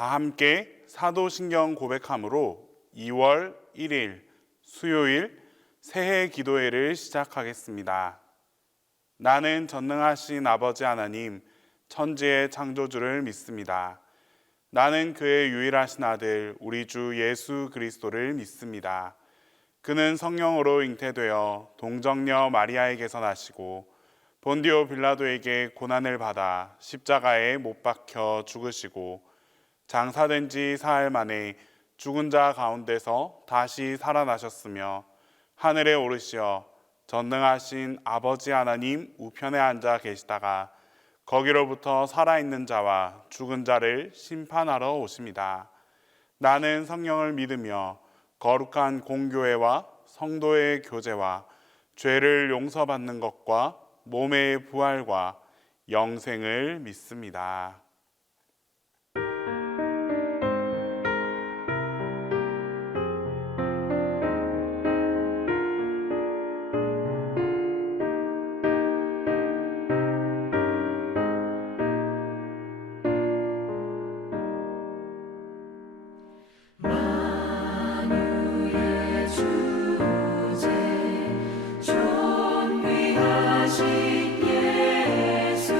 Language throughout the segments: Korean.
다 함께 사도신경 고백함으로 2월 1일 수요일 새해 기도회를 시작하겠습니다. 나는 전능하신 아버지 하나님, 천지의 창조주를 믿습니다. 나는 그의 유일하신 아들 우리 주 예수 그리스도를 믿습니다. 그는 성령으로 잉태되어 동정녀 마리아에게서 나시고 본디오 빌라도에게 고난을 받아 십자가에 못 박혀 죽으시고 장사된 지 사흘 만에 죽은 자 가운데서 다시 살아나셨으며 하늘에 오르시어 전능하신 아버지 하나님 우편에 앉아 계시다가 거기로부터 살아있는 자와 죽은 자를 심판하러 오십니다. 나는 성령을 믿으며 거룩한 공교회와 성도의 교제와 죄를 용서받는 것과 몸의 부활과 영생을 믿습니다. 존귀하신 예수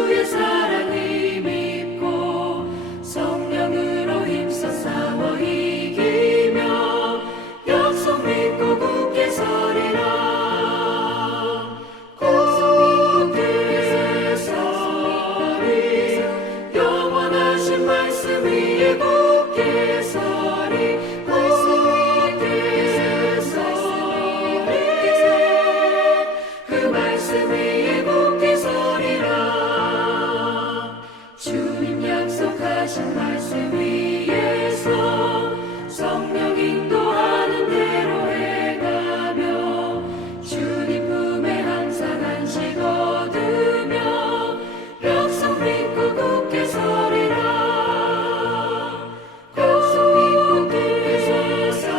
주의 사랑이 믿고 성령으로 힘써 싸워 이기며 약속 믿고 굳게 서리라. 굳게 서리 영원하신 말씀 위에 굳게 서리. 굳게 서리 그 말씀 위에 굳게 서리라. 주님 약속하신 말씀 위에서 성령 인도하는 대로 행하며 주님 품에 항상 안식 얻으며 약속 믿고 굳게 서리라. 약속 믿고 굳게 서리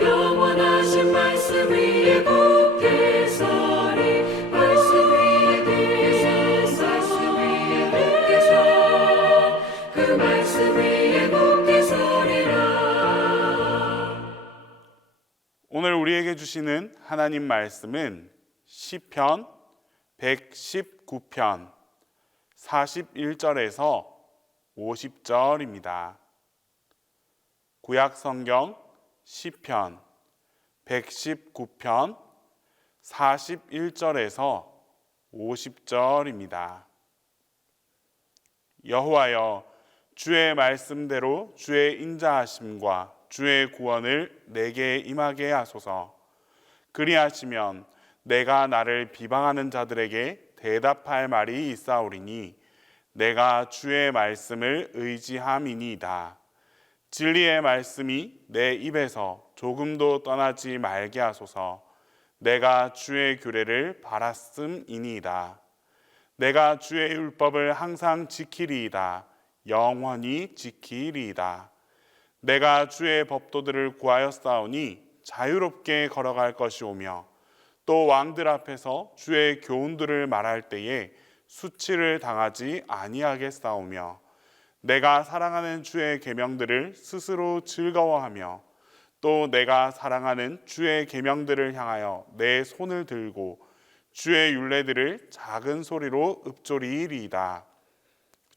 영원하신 말씀 위에 굳게 서리. 말씀 위에 굳게 서 그 말씀 위에 굳게 서리라. 오늘 우리에게 주시는 하나님 말씀은 시편 119편 41절에서 50절입니다. 구약 성경 시편 119편 41절에서 50절입니다. 여호와여, 주의 말씀대로 주의 인자하심과 주의 구원을 내게 임하게 하소서. 그리하시면 내가 나를 비방하는 자들에게 대답할 말이 있사오리니 내가 주의 말씀을 의지함이니이다. 진리의 말씀이 내 입에서 조금도 떠나지 말게 하소서. 내가 주의 규례를 바랐음이니이다. 내가 주의 율법을 항상 지키리이다. 영원히 지키리이다. 내가 주의 법도들을 구하였사오니 자유롭게 걸어갈 것이오며 또 왕들 앞에서 주의 교훈들을 말할 때에 수치를 당하지 아니하겠사오며 내가 사랑하는 주의 계명들을 스스로 즐거워하며 또 내가 사랑하는 주의 계명들을 향하여 내 손을 들고 주의 율례들을 작은 소리로 읊조리이리이다.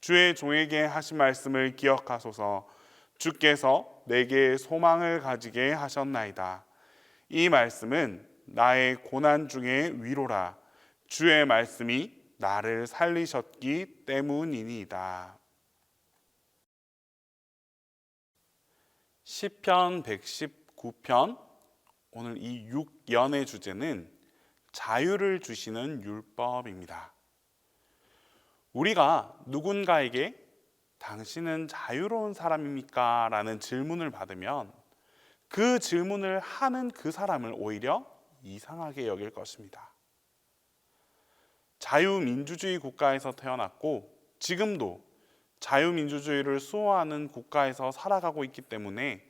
주의 종에게 하신 말씀을 기억하소서. 주께서 내게 소망을 가지게 하셨나이다. 이 말씀은 나의 고난 중의 위로라. 주의 말씀이 나를 살리셨기 때문이니이다. 시편 119편, 오늘 이 6연의 주제는 자유를 주시는 율법입니다. 우리가 누군가에게 당신은 자유로운 사람입니까? 라는 질문을 받으면 그 질문을 하는 그 사람을 오히려 이상하게 여길 것입니다. 자유민주주의 국가에서 태어났고 지금도 자유민주주의를 수호하는 국가에서 살아가고 있기 때문에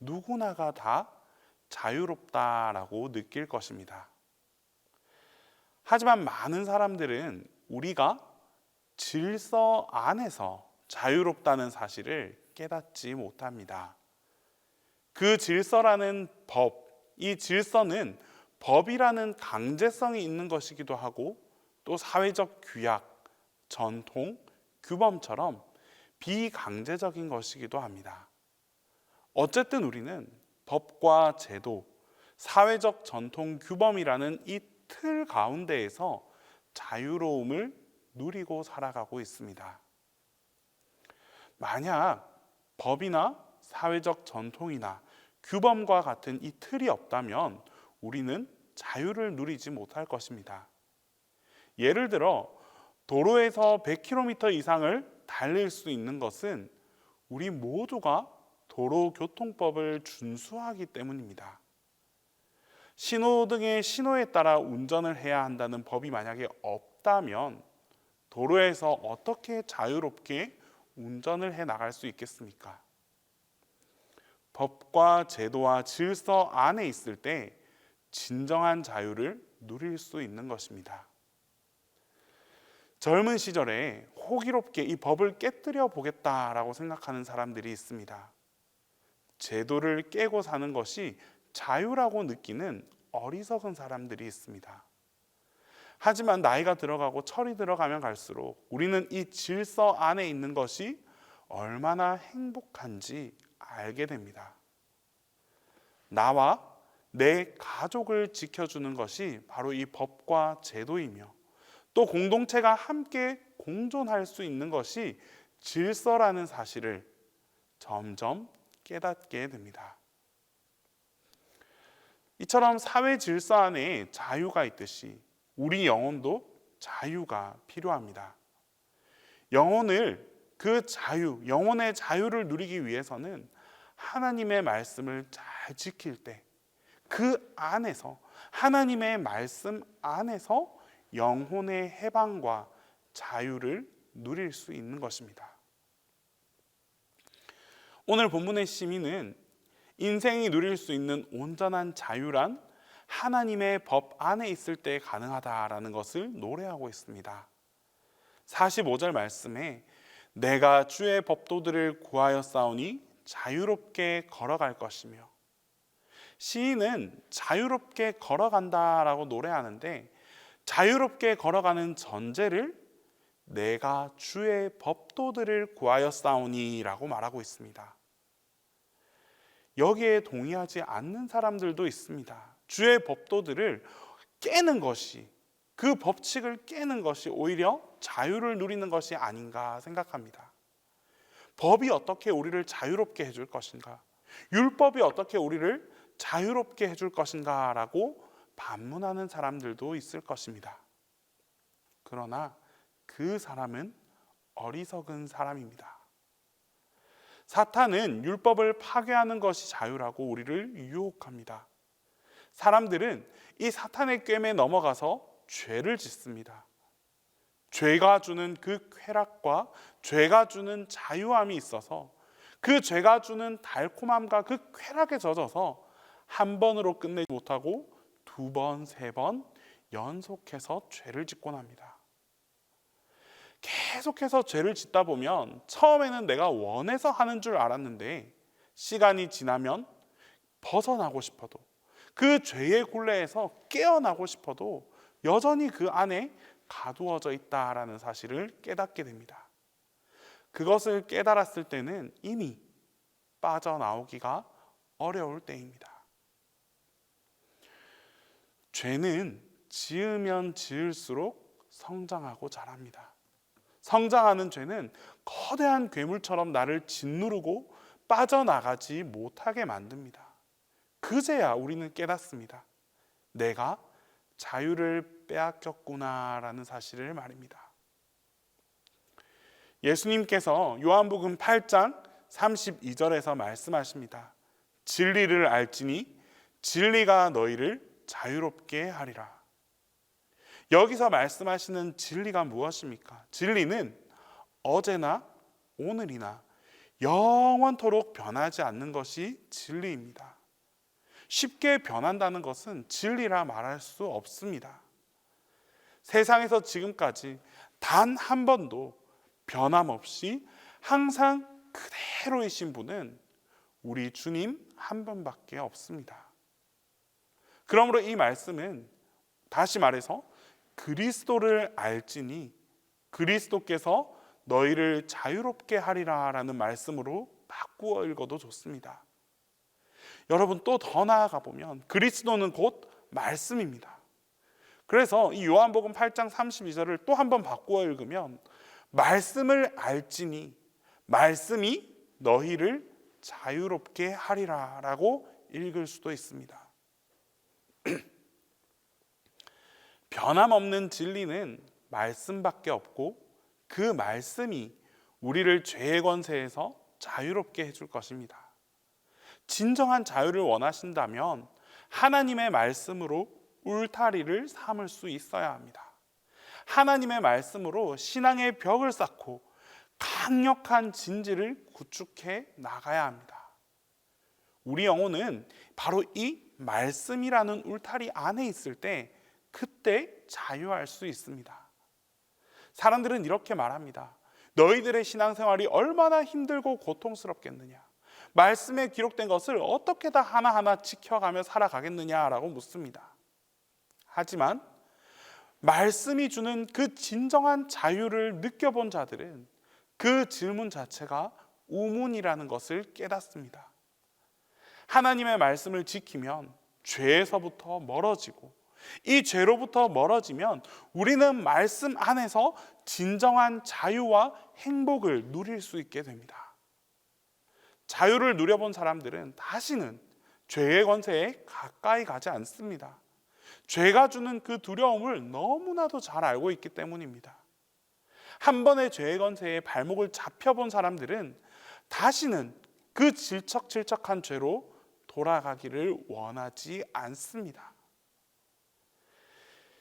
누구나가 다 자유롭다라고 느낄 것입니다. 하지만 많은 사람들은 우리가 질서 안에서 자유롭다는 사실을 깨닫지 못합니다. 그 질서라는 법, 이 질서는 법이라는 강제성이 있는 것이기도 하고 또 사회적 규약, 전통, 규범처럼 비강제적인 것이기도 합니다. 어쨌든 우리는 법과 제도, 사회적 전통, 규범이라는 이 틀 가운데에서 자유로움을 누리고 살아가고 있습니다. 만약 법이나 사회적 전통이나 규범과 같은 이 틀이 없다면 우리는 자유를 누리지 못할 것입니다. 예를 들어 도로에서 100km 이상을 달릴 수 있는 것은 우리 모두가 도로교통법을 준수하기 때문입니다. 신호등의 신호에 따라 운전을 해야 한다는 법이 만약에 없다면 도로에서 어떻게 자유롭게 운전을 해 나갈 수 있겠습니까? 법과 제도와 질서 안에 있을 때 진정한 자유를 누릴 수 있는 것입니다. 젊은 시절에 호기롭게 이 법을 깨뜨려 보겠다라고 생각하는 사람들이 있습니다. 제도를 깨고 사는 것이 자유라고 느끼는 어리석은 사람들이 있습니다. 하지만 나이가 들어가고 철이 들어가면 갈수록 우리는 이 질서 안에 있는 것이 얼마나 행복한지 알게 됩니다. 나와 내 가족을 지켜주는 것이 바로 이 법과 제도이며, 또 공동체가 함께 공존할 수 있는 것이 질서라는 사실을 점점 깨닫게 됩니다. 이처럼 사회 질서 안에 자유가 있듯이 우리 영혼도 자유가 필요합니다. 영혼의 자유를 누리기 위해서는 하나님의 말씀을 잘 지킬 때, 그 안에서, 하나님의 말씀 안에서 영혼의 해방과 자유를 누릴 수 있는 것입니다. 오늘 본문의 시민은 인생이 누릴 수 있는 온전한 자유란 하나님의 법 안에 있을 때 가능하다라는 것을 노래하고 있습니다. 45절 말씀에 내가 주의 법도들을 구하였사오니 자유롭게 걸어갈 것이며, 시인은 자유롭게 걸어간다라고 노래하는데, 자유롭게 걸어가는 전제를 내가 주의 법도들을 구하였사오니 라고 말하고 있습니다. 여기에 동의하지 않는 사람들도 있습니다. 주의 법도들을 깨는 것이, 그 법칙을 깨는 것이 오히려 자유를 누리는 것이 아닌가 생각합니다. 법이 어떻게 우리를 자유롭게 해줄 것인가, 율법이 어떻게 우리를 자유롭게 해줄 것인가 라고 반문하는 사람들도 있을 것입니다. 그러나 그 사람은 어리석은 사람입니다. 사탄은 율법을 파괴하는 것이 자유라고 우리를 유혹합니다. 사람들은 이 사탄의 꿰매에 넘어가서 죄를 짓습니다. 죄가 주는 그 쾌락과 죄가 주는 자유함이 있어서 그 죄가 주는 달콤함과 그 쾌락에 젖어서 한 번으로 끝내지 못하고 두 번, 세 번 연속해서 죄를 짓곤 합니다. 계속해서 죄를 짓다 보면 처음에는 내가 원해서 하는 줄 알았는데 시간이 지나면 벗어나고 싶어도, 그 죄의 굴레에서 깨어나고 싶어도 여전히 그 안에 가두어져 있다라는 사실을 깨닫게 됩니다. 그것을 깨달았을 때는 이미 빠져나오기가 어려울 때입니다. 죄는 지으면 지을수록 성장하고 자랍니다. 성장하는 죄는 거대한 괴물처럼 나를 짓누르고 빠져나가지 못하게 만듭니다. 그제야 우리는 깨닫습니다. 내가 자유를 빼앗겼구나라는 사실을 말입니다. 예수님께서 요한복음 8장 32절에서 말씀하십니다. 진리를 알지니 진리가 너희를 자유롭게 하리라. 여기서 말씀하시는 진리가 무엇입니까? 진리는 어제나 오늘이나 영원토록 변하지 않는 것이 진리입니다. 쉽게 변한다는 것은 진리라 말할 수 없습니다. 세상에서 지금까지 단 한 번도 변함없이 항상 그대로이신 분은 우리 주님 한 분밖에 없습니다. 그러므로 이 말씀은 다시 말해서 그리스도를 알지니 그리스도께서 너희를 자유롭게 하리라 라는 말씀으로 바꾸어 읽어도 좋습니다. 여러분, 또 더 나아가 보면 그리스도는 곧 말씀입니다. 그래서 이 요한복음 8장 32절을 또 한번 바꾸어 읽으면 말씀을 알지니 말씀이 너희를 자유롭게 하리라 라고 읽을 수도 있습니다. 변함없는 진리는 말씀밖에 없고 그 말씀이 우리를 죄의 권세에서 자유롭게 해줄 것입니다. 진정한 자유를 원하신다면 하나님의 말씀으로 울타리를 삼을 수 있어야 합니다. 하나님의 말씀으로 신앙의 벽을 쌓고 강력한 진지를 구축해 나가야 합니다. 우리 영혼은 바로 이 말씀이라는 울타리 안에 있을 때 그때 자유할 수 있습니다. 사람들은 이렇게 말합니다. 너희들의 신앙생활이 얼마나 힘들고 고통스럽겠느냐, 말씀에 기록된 것을 어떻게 다 하나하나 지켜가며 살아가겠느냐라고 묻습니다. 하지만 말씀이 주는 그 진정한 자유를 느껴본 자들은 그 질문 자체가 우문이라는 것을 깨닫습니다. 하나님의 말씀을 지키면 죄에서부터 멀어지고, 이 죄로부터 멀어지면 우리는 말씀 안에서 진정한 자유와 행복을 누릴 수 있게 됩니다. 자유를 누려본 사람들은 다시는 죄의 권세에 가까이 가지 않습니다. 죄가 주는 그 두려움을 너무나도 잘 알고 있기 때문입니다. 한 번의 죄의 권세에 발목을 잡혀본 사람들은 다시는 그 질척질척한 죄로 돌아가기를 원하지 않습니다.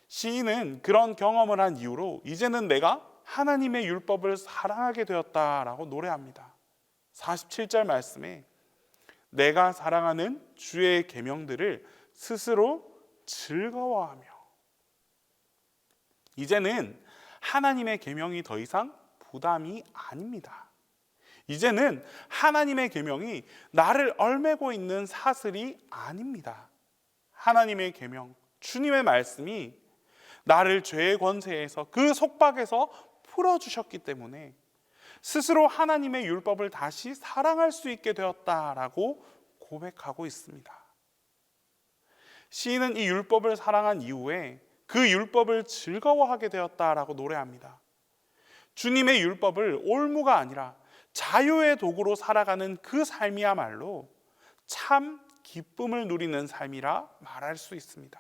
시인은 그런 경험을 한 이후로 이제는 내가 하나님의 율법을 사랑하게 되었다라고 노래합니다. 47절 말씀에 내가 사랑하는 주의 계명들을 스스로 즐거워하며, 이제는 하나님의 계명이 더 이상 부담이 아닙니다. 이제는 하나님의 계명이 나를 얽매고 있는 사슬이 아닙니다. 하나님의 계명, 주님의 말씀이 나를 죄의 권세에서, 그 속박에서 풀어주셨기 때문에 스스로 하나님의 율법을 다시 사랑할 수 있게 되었다라고 고백하고 있습니다. 시인은 이 율법을 사랑한 이후에 그 율법을 즐거워하게 되었다라고 노래합니다. 주님의 율법을 올무가 아니라 자유의 도구로 살아가는 그 삶이야말로 참 기쁨을 누리는 삶이라 말할 수 있습니다.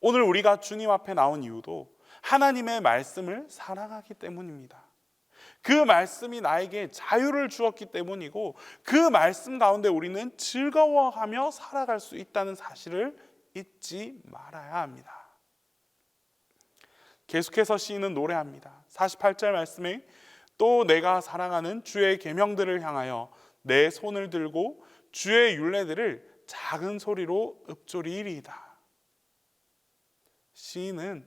오늘 우리가 주님 앞에 나온 이유도 하나님의 말씀을 사랑하기 때문입니다. 그 말씀이 나에게 자유를 주었기 때문이고, 그 말씀 가운데 우리는 즐거워하며 살아갈 수 있다는 사실을 잊지 말아야 합니다. 계속해서 시인은 노래합니다. 48절 말씀에 또 내가 사랑하는 주의 계명들을 향하여 내 손을 들고 주의 율례들을 작은 소리로 읊조리이리이다. 시인은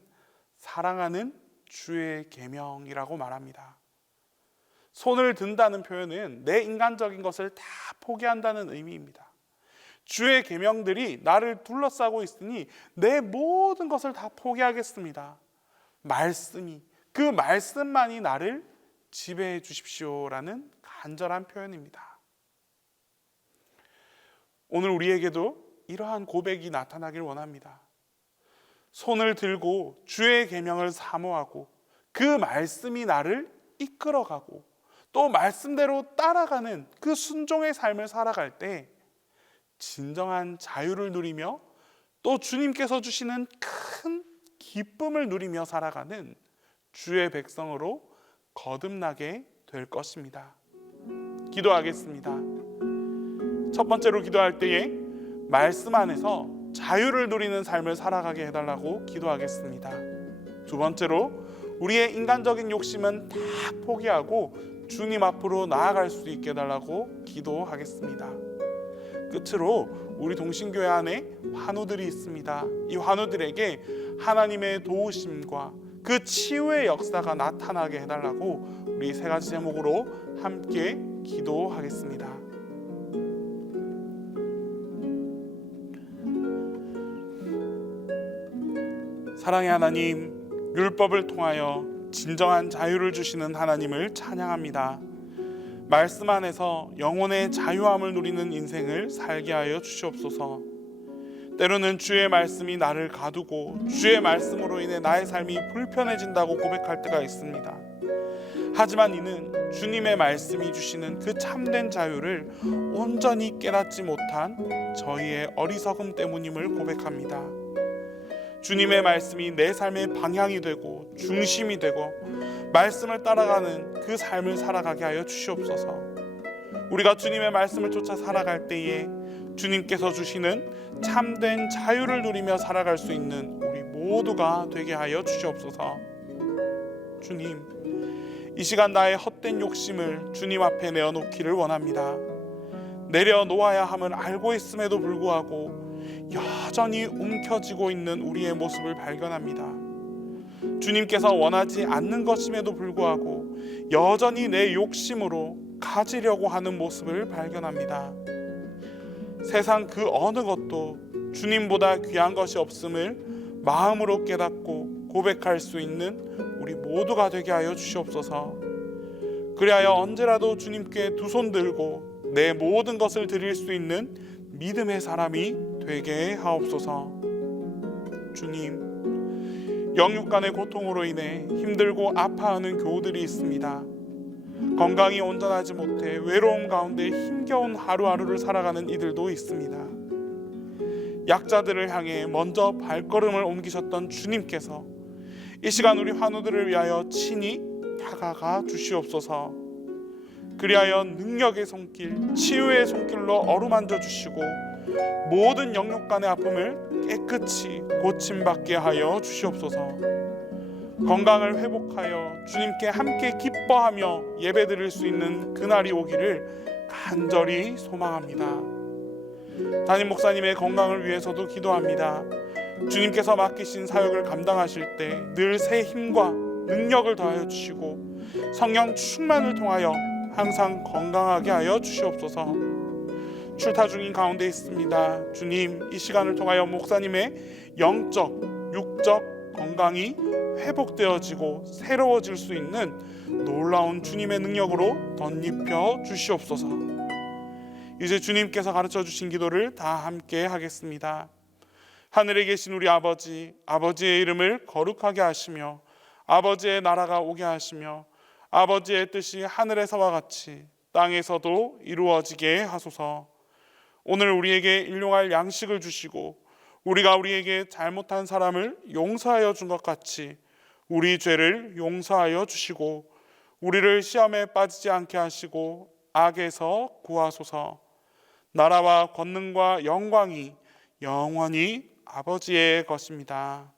사랑하는 주의 계명이라고 말합니다. 손을 든다는 표현은 내 인간적인 것을 다 포기한다는 의미입니다. 주의 계명들이 나를 둘러싸고 있으니 내 모든 것을 다 포기하겠습니다. 말씀이, 그 말씀만이 나를 지배해 주십시오라는 간절한 표현입니다. 오늘 우리에게도 이러한 고백이 나타나길 원합니다. 손을 들고 주의 계명을 사모하고 그 말씀이 나를 이끌어가고 또 말씀대로 따라가는 그 순종의 삶을 살아갈 때 진정한 자유를 누리며 또 주님께서 주시는 큰 기쁨을 누리며 살아가는 주의 백성으로 거듭나게 될 것입니다. 기도하겠습니다. 첫 번째로 기도할 때에 말씀 안에서 자유를 누리는 삶을 살아가게 해달라고 기도하겠습니다. 두 번째로 우리의 인간적인 욕심은 다 포기하고 주님 앞으로 나아갈 수 있게 해달라고 기도하겠습니다. 끝으로 우리 동신교회 안에 환우들이 있습니다. 이 환우들에게 하나님의 도우심과 그 치유의 역사가 나타나게 해달라고 우리 세 가지 제목으로 함께 기도하겠습니다. 사랑의 하나님, 율법을 통하여 진정한 자유를 주시는 하나님을 찬양합니다. 말씀 안에서 영혼의 자유함을 누리는 인생을 살게 하여 주시옵소서. 때로는 주의 말씀이 나를 가두고 주의 말씀으로 인해 나의 삶이 불편해진다고 고백할 때가 있습니다. 하지만 이는 주님의 말씀이 주시는 그 참된 자유를 온전히 깨닫지 못한 저희의 어리석음 때문임을 고백합니다. 주님의 말씀이 내 삶의 방향이 되고 중심이 되고 말씀을 따라가는 그 삶을 살아가게 하여 주시옵소서. 우리가 주님의 말씀을 쫓아 살아갈 때에 주님께서 주시는 참된 자유를 누리며 살아갈 수 있는 우리 모두가 되게 하여 주시옵소서. 주님, 이 시간 나의 헛된 욕심을 주님 앞에 내어놓기를 원합니다. 내려놓아야 함을 알고 있음에도 불구하고 여전히 움켜쥐고 있는 우리의 모습을 발견합니다. 주님께서 원하지 않는 것임에도 불구하고 여전히 내 욕심으로 가지려고 하는 모습을 발견합니다. 세상 그 어느 것도 주님보다 귀한 것이 없음을 마음으로 깨닫고 고백할 수 있는 우리 모두가 되게 하여 주시옵소서. 그리하여 언제라도 주님께 두 손 들고 내 모든 것을 드릴 수 있는 믿음의 사람이 되게 하옵소서. 주님, 영육간의 고통으로 인해 힘들고 아파하는 교우들이 있습니다. 건강이 온전하지 못해 외로움 가운데 힘겨운 하루하루를 살아가는 이들도 있습니다. 약자들을 향해 먼저 발걸음을 옮기셨던 주님께서 이 시간 우리 환우들을 위하여 친히 다가가 주시옵소서. 그리하여 능력의 손길, 치유의 손길로 어루만져 주시고 모든 영육간의 아픔을 깨끗이 고침받게 하여 주시옵소서. 건강을 회복하여 주님께 함께 기뻐하며 예배드릴 수 있는 그날이 오기를 간절히 소망합니다. 담임 목사님의 건강을 위해서도 기도합니다. 주님께서 맡기신 사역을 감당하실 때 늘 새 힘과 능력을 더하여 주시고 성령 충만을 통하여 항상 건강하게 하여 주시옵소서. 출타 중인 가운데 있습니다. 주님, 이 시간을 통하여 목사님의 영적, 육적 건강이 회복되어지고 새로워질 수 있는 놀라운 주님의 능력으로 덧입혀 주시옵소서. 이제 주님께서 가르쳐 주신 기도를 다 함께 하겠습니다. 하늘에 계신 우리 아버지, 아버지의 이름을 거룩하게 하시며 아버지의 나라가 오게 하시며 아버지의 뜻이 하늘에서와 같이 땅에서도 이루어지게 하소서. 오늘 우리에게 일용할 양식을 주시고 우리가 우리에게 잘못한 사람을 용서하여 준 것 같이 우리 죄를 용서하여 주시고 우리를 시험에 빠지지 않게 하시고 악에서 구하소서. 나라와 권능과 영광이 영원히 아버지의 것입니다.